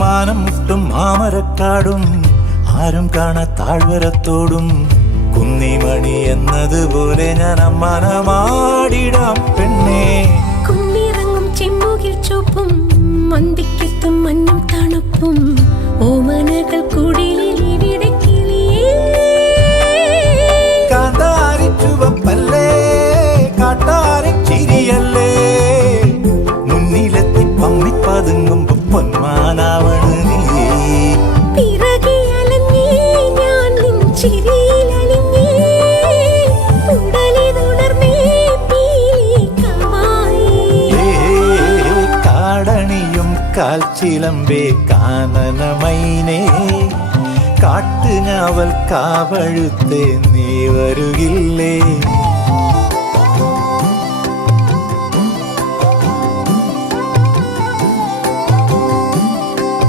മാനം മുട്ടും മാമരക്കാടും ആരും കാണാ താഴ്വരത്തോടും കുന്നിമണി എന്നതുപോലെ ഞാൻ അമ്മാനമാടിടാം പെണ്ണേ. കുന്നിറങ്ങും ചെമ്മുകിൽ ചുവപ്പും മന്തിക്കെത്തും മഞ്ഞും തണുപ്പും ഓമനകൾ കുടിലിൽ ഇവിടെ കിളിയേ. കാന്താരി ചുവപ്പല്ലേ കാട്ടാരി ചിരിയല്ലേ മുന്നിലെത്തി പമ്മി പതുങ്ങുമ്പോ പൊന്മാനാവണ് നീ. പിറകെ അലഞ്ഞേ ഞാൻ നിൻ ചിരിയിലലിഞ്ഞേ ഉടലിതുണർന്നേ പീലിക്കമായി. കാടണിയും കാൽച്ചിലമ്പേ കാനനമൈനേ കാട്ടുഞാവൽ കാവഴുത്തേ നീ വരുകില്ലേ.